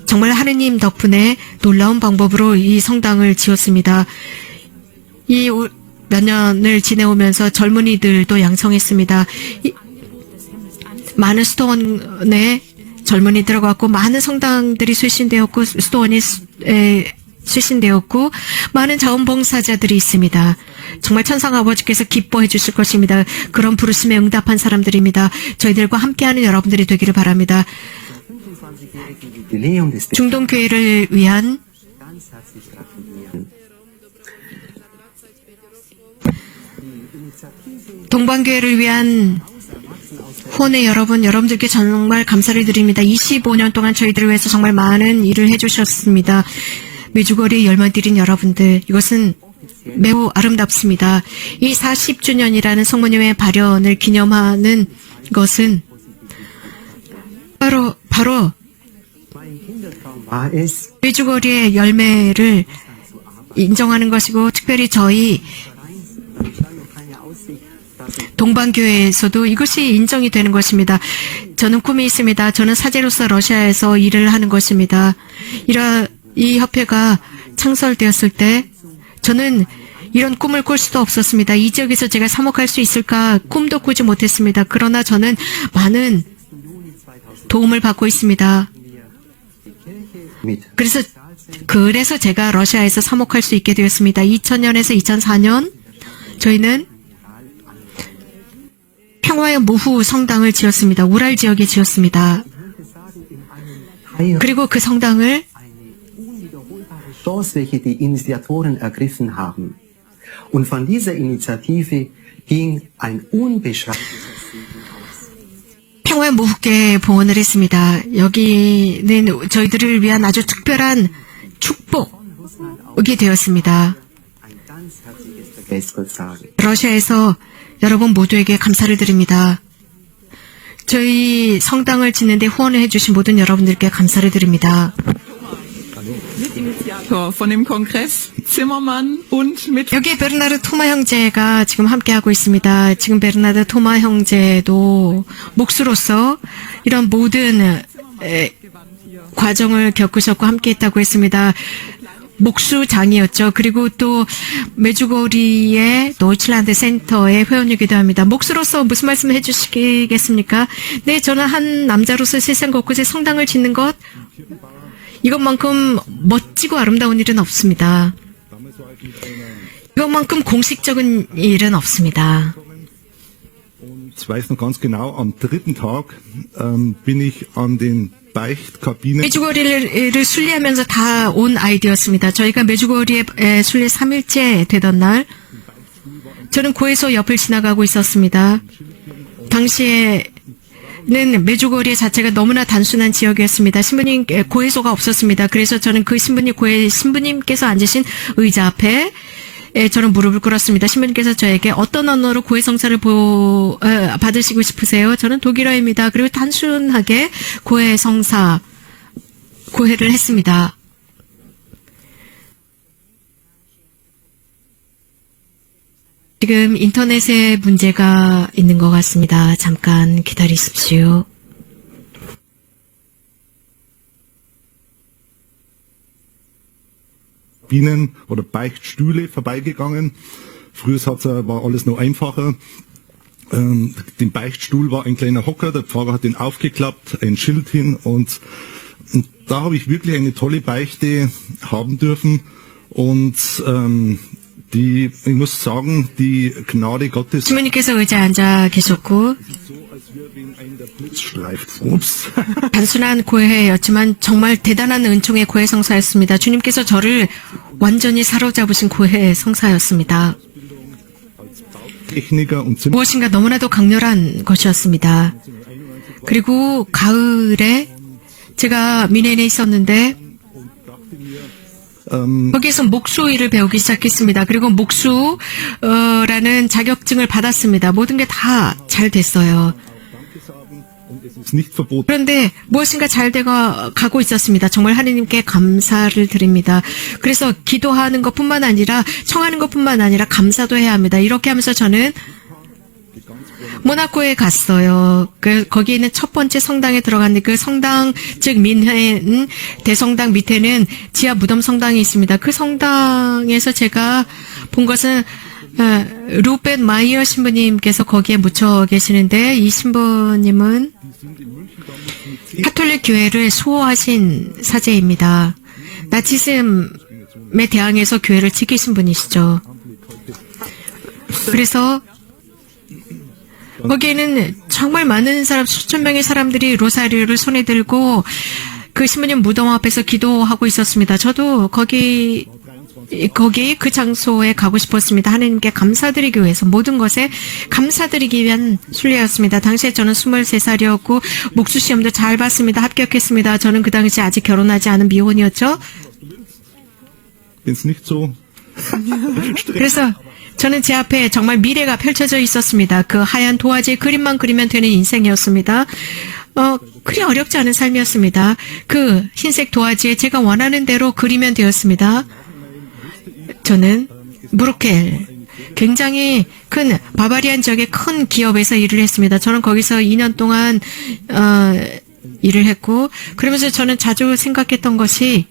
정말 하느님 덕분에 놀라운 방법으로 이 성당을 지었습니다. 이 몇 년을 지내오면서 젊은이들도 양성했습니다. 많은 수도원에 젊은이 들어갔고 많은 성당들이 쇄신되었고 수도원이 쇄신되었고 많은 자원봉사자들이 있습니다. 정말 천상 아버지께서 기뻐해 주실 것입니다. 그런 부르심에 응답한 사람들입니다. 저희들과 함께하는 여러분들이 되기를 바랍니다. 중동교회를 위한 동방교회를 위한 후원의 여러분들께 정말 감사를 드립니다. 25년 동안 저희들을 위해서 정말 많은 일을 해주셨습니다. 메주거리에 열망드린 여러분들, 이것은 매우 아름답습니다. 이 40주년이라는 성모님의 발현을 기념하는 것은 바로 메주거리의 열매를 인정하는 것이고, 특별히 저희 동방교회에서도 이것이 인정이 되는 것입니다. 저는 꿈이 있습니다. 저는 사제로서 러시아에서 일을 하는 것입니다. 이 협회가 창설되었을 때 저는 이런 꿈을 꿀 수도 없었습니다. 이 지역에서 제가 사목할 수 있을까 꿈도 꾸지 못했습니다. 그러나 저는 많은 도움을 받고 있습니다. 그래서 제가 러시아에서 사목할 수 있게 되었습니다. 2000년에서 2004년 저희는 평화의 모후 성당을 지었습니다. 우랄 지역에 지었습니다. 그리고 그 성당을 welche die Initiatoren ergriffen haben. Und von dieser Initiative ging ein unbeschreibliches 평화의 모후께 봉헌을 했습니다. 여기는 저희들을 위한 아주 특별한 축복이 되었습니다. 러시아에서 여러분 모두에게 감사를 드립니다. 저희 성당을 짓는데 후원을 해주신 모든 여러분들께 감사를 드립니다. Von dem Kongress Zimmermann und mit 여기에 베르나르 토마 형제가 지금 함께하고 있습니다. 지금 베르나르 토마 형제도 목수로서 이런 모든 과정을 겪으셨고 함께했다고 했습니다. 목수장이었죠. 그리고 또 메주고리의 노이칠란드 센터의 회원이기도 합니다. 목수로서 무슨 말씀을 해주시겠습니까? 네, 저는 한 남자로서 세상 곳곳에 성당을 짓는 것, 이것만큼 멋지고 아름다운 일은 없습니다. 이것만큼 공식적인 일은 없습니다. Ich weiß noch ganz genau, am dritten Tag bin ich an den Beichtkabinen. 메주거리를 순례하면서 다 온 아이디어였습니다. 저희가 메주거리에 순례 3일째 되던 날, 저는 고해소 옆을 지나가고 있었습니다. 당시에는 메주거리 자체가 너무나 단순한 지역이었습니다. 신부님, 고해소가 없었습니다. 그래서 저는 그 신부님께서 앉으신 의자 앞에 저는 무릎을 꿇었습니다. 신부님께서 저에게 어떤 언어로 고해 성사를 받으시고 싶으세요? 저는 독일어입니다. 그리고 단순하게 고해 성사, 고해를 했습니다. 지금 인터넷에 문제가 있는 것 같습니다. 잠깐 기다리십시오. Bienen oder Beichtstühle vorbeigegangen. Früher war alles noch einfacher. Den Beichtstuhl war ein kleiner Hocker, der Pfarrer hat den aufgeklappt, ein Schild hin und da habe ich wirklich eine tolle Beichte haben dürfen und ich muss sagen, die Gnade Gottes 신부님께서 의자에 앉아 계셨고 Ups. 단순한 고해였지만 정말 대단한 은총의 고해 성사였습니다. 주님께서 저를 완전히 사로잡으신 고해 성사였습니다. Techniker und Zimmer 무엇인가 너무나도 강렬한 것이었습니다. 그리고 가을에 제가 미네에 있었는데 거기에서 목수일을 배우기 시작했습니다. 그리고 목수라는 자격증을 받았습니다. 모든 게 다 잘 됐어요. ist nicht verboten. 그런데 무엇인가 잘 가고 있었습니다. 정말 하느님께 감사를 드립니다. 그래서 기도하는 것뿐만 아니라 청하는 것뿐만 아니라 감사도 해야 합니다. 이렇게 하면서 저는 모나코에 갔어요. 거기에 있는 첫 번째 성당에 들어갔는데 그 성당, 즉 민회는 대성당 밑에는 지하 무덤 성당이 있습니다. 그 성당에서 제가 본 것은 루벤 마이어 신부님께서 거기에 묻혀 계시는데 이 신부님은 카톨릭 교회를 수호하신 사제입니다. 나치즘에 대항해서 교회를 지키신 분이시죠. 그래서 거기에는 정말 많은 사람, 수천 명의 사람들이 로사리오를 손에 들고 그 신부님 무덤 앞에서 기도하고 있었습니다. 저도 거기 그 장소에 가고 싶었습니다. 하나님께 감사드리기 위해서 모든 것에 감사드리기 위한 순례였습니다. 당시에 저는 23살이었고 목수 시험도 잘 봤습니다. 합격했습니다. 저는 그 당시에 아직 결혼하지 않은 미혼이었죠. Ist nicht so. 그래서 저는 제 앞에 정말 미래가 펼쳐져 있었습니다. 그 하얀 도화지에 그림만 그리면 되는 인생이었습니다. 그리 어렵지 않은 삶이었습니다. 그 흰색 도화지에 제가 원하는 대로 그리면 되었습니다. 저는 무르켈 굉장히 큰 바바리안 지역의 큰 기업에서 일을 했습니다. 저는 거기서 2년 동안 일을 했고 그러면서 저는 자주 생각했던 것이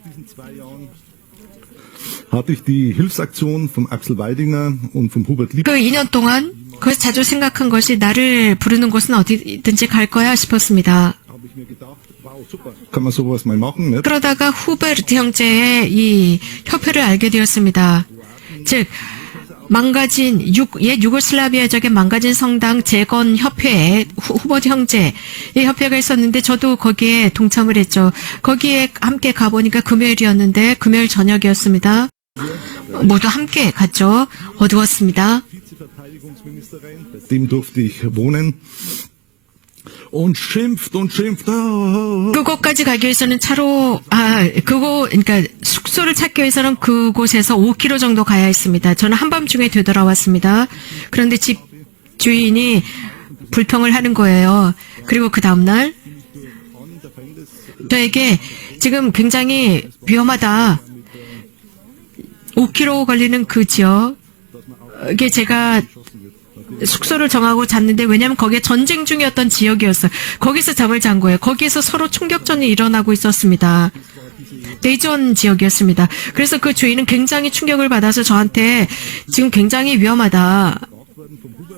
Hatte ich die Hilfsaktion von Axel Weidinger und von Hubert Lieb. 그 2년 동안 그래서 자주 생각한 것이 나를 부르는 곳은 어디든지 갈 거야 싶었습니다. Habe ich mir gedacht, wow, super, kann man sowas mal machen, ne? 그러다가 후베르트 형제의 이 협회를 알게 되었습니다. 즉 망가진 옛 유고슬라비아적의 망가진 성당 재건 협회에 후버트 형제 이 협회가 있었는데 저도 거기에 동참을 했죠. 거기에 함께 가보니까 금요일이었는데 금요일 저녁이었습니다. 모두 함께 갔죠. 어두웠습니다. Vizeverteidigungsministerin, bei dem durfte ich wohnen. Und schimpft. 그곳까지 가기 위해서는 차로, 그러니까 숙소를 찾기 위해서는 그곳에서 5km 정도 가야 했습니다. 저는 한밤중에 되돌아왔습니다. 그런데 집 주인이 불평을 하는 거예요. 그리고 그 다음날, 저에게 지금 굉장히 위험하다. 5km 걸리는 그 지역에 제가 숙소를 정하고 잤는데 왜냐하면 거기에 전쟁 중이었던 지역이었어요. 거기서 잠을 잔 거예요. 거기에서 서로 총격전이 일어나고 있었습니다. 내전 지역이었습니다. 그래서 그 주인은 굉장히 충격을 받아서 저한테 지금 굉장히 위험하다.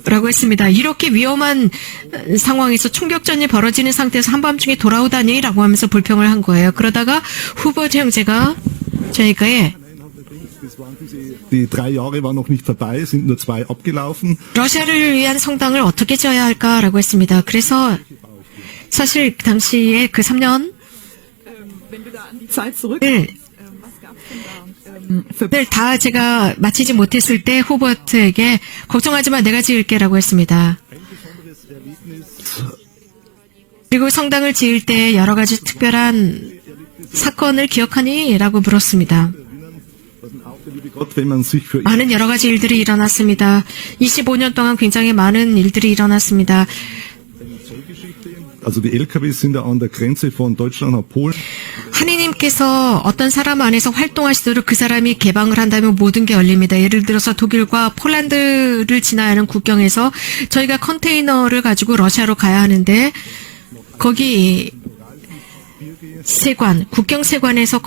라고 했습니다. 이렇게 위험한 상황에서 총격전이 벌어지는 상태에서 한밤중에 돌아오다니 라고 하면서 불평을 한 거예요. 그러다가 후보트 형제가 저희가에 Die 3 Jahre waren noch nicht vorbei, sind nur 2 abgelaufen. 러시아를 위한 성당을 어떻게 지어야 할까라고 했습니다. 그래서 사실 당시에 그 3년 Wenn du da an die Zeit zurück, 을 다 제가 마치지 못했을 때 후버트에게 걱정하지 마 내가 지을게라고 했습니다. 그리고 성당을 지을 때 여러 가지 특별한 사건을 기억하니? 라고 물었습니다. Gott, wenn man sich für 많은 여러 가지 일들이 일어났습니다. 25년 동안 굉장히 많은 일들이 일어났습니다. also die LKWs sind ja an der Grenze von Deutschland nach Polen. 하느님 하나님께서 어떤 사람 안에서 활동하시도록 그 사람이 개방을 한다면 모든 게 열립니다. 예를 들어서 독일과 폴란드를 지나야 하는 국경에서 저희가 컨테이너를 가지고 러시아로 가야 하는데 거기 국경 세관에서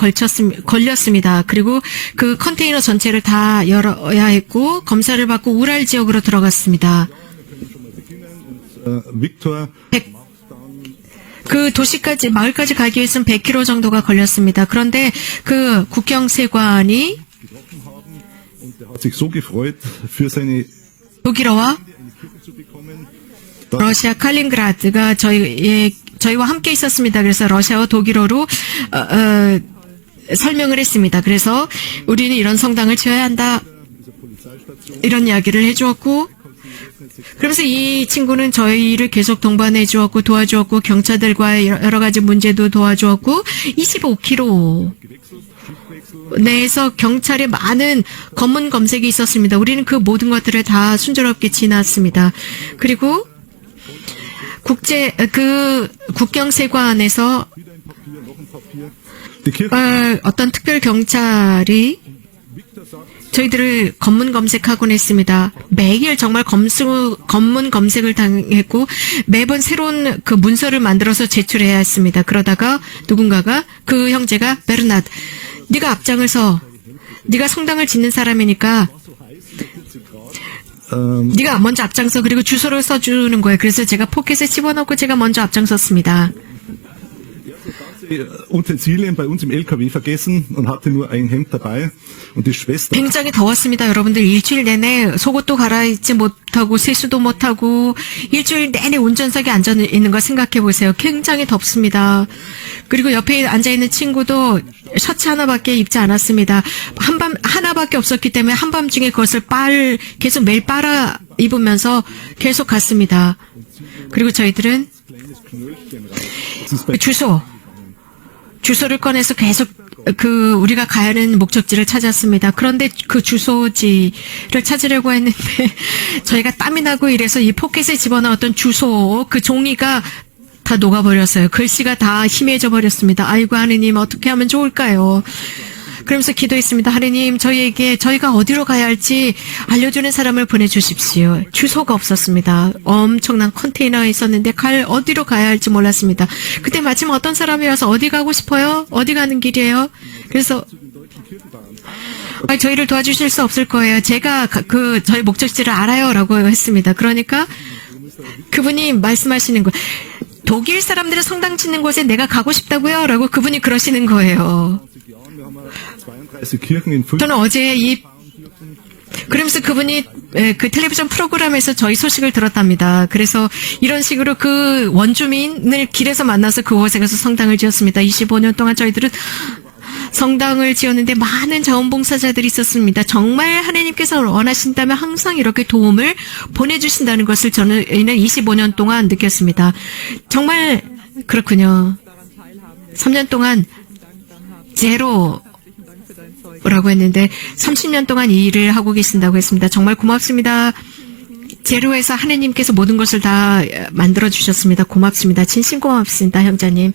걸렸습니다. 그리고 그 컨테이너 전체를 다 열어야 했고 검사를 받고 우랄 지역으로 들어갔습니다. Viktor 그 도시까지 마을까지 가기 위해서는 100km 정도가 걸렸습니다. 그런데 그 국경 세관이 hat sich so gefreut für seine 독일어와 러시아 칼린그라드가 저희와 함께 있었습니다. 그래서 러시아와 독일어로 설명을 했습니다. 그래서 우리는 이런 성당을 지어야 한다. 이런 이야기를 해주었고 그러면서 이 친구는 저희를 계속 동반해 주었고 도와주었고 경찰들과의 여러 가지 문제도 도와주었고 25km 내에서 경찰의 많은 검문 검색이 있었습니다. 우리는 그 모든 것들을 다 순조롭게 지났습니다. 그리고 국경 세관에서 어떤 특별 경찰이 저희들을 검문 검색하곤 했습니다. 매일 정말 검문 검색을 당했고 매번 새로운 그 문서를 만들어서 제출해야 했습니다. 그러다가 누군가가 그 형제가 베르나드 네가 앞장을 서 네가 성당을 짓는 사람이니까 네가 먼저 앞장서 그리고 주소를 써주는 거예요. 그래서 제가 포켓에 집어넣고 제가 먼저 앞장섰습니다. Utensilien bei uns im LKW vergessen und hatte nur ein Hemd dabei und die Schwester 굉장히 더웠습니다. 여러분들 일주일 내내 속옷도 갈아입지 못하고 세수도 못하고 일주일 내내 운전석에 앉아 있는 거 생각해 보세요. 굉장히 덥습니다. 그리고 옆에 앉아 있는 친구도 셔츠 하나밖에 입지 않았습니다. 하나밖에 없었기 때문에 한밤중에 그것을 계속 매일 빨아 입으면서 계속 갔습니다. 그리고 저희들은 주소를 꺼내서 계속 우리가 가야 하는 목적지를 찾았습니다. 그런데 그 주소지를 찾으려고 했는데 저희가 땀이 나고 이래서 이 포켓에 집어넣었던 주소 그 종이가 다 녹아버렸어요. 글씨가 다 희미해져 버렸습니다. 아이고 하느님 어떻게 하면 좋을까요? 그러면서 기도했습니다. 하느님 저희가 어디로 가야 할지 알려주는 사람을 보내주십시오. 주소가 없었습니다. 엄청난 컨테이너에 있었는데 어디로 가야 할지 몰랐습니다. 그때 마침 어떤 사람이 와서 어디 가고 싶어요? 어디 가는 길이에요? 그래서 저희를 도와주실 수 없을 거예요. 제가 저희 목적지를 알아요 라고 했습니다. 그러니까 그분이 말씀하시는 거예요. 독일 사람들의 성당 짓는 곳에 내가 가고 싶다고요? 라고 그분이 그러시는 거예요. 저는 어제 그러면서 그분이 그 텔레비전 프로그램에서 저희 소식을 들었답니다. 그래서 이런 식으로 그 원주민을 길에서 만나서 그곳에 가서 성당을 지었습니다. 25년 동안 저희들은 성당을 지었는데 많은 자원봉사자들이 있었습니다. 정말 하나님께서 원하신다면 항상 이렇게 도움을 보내주신다는 것을 저는 25년 동안 느꼈습니다. 정말 그렇군요. 3년 동안 제로라고 했는데 30년 동안 이 일을 하고 계신다고 했습니다. 정말 고맙습니다. 제로에서 하나님께서 모든 것을 다 만들어주셨습니다. 고맙습니다. 진심 고맙습니다, 형제님.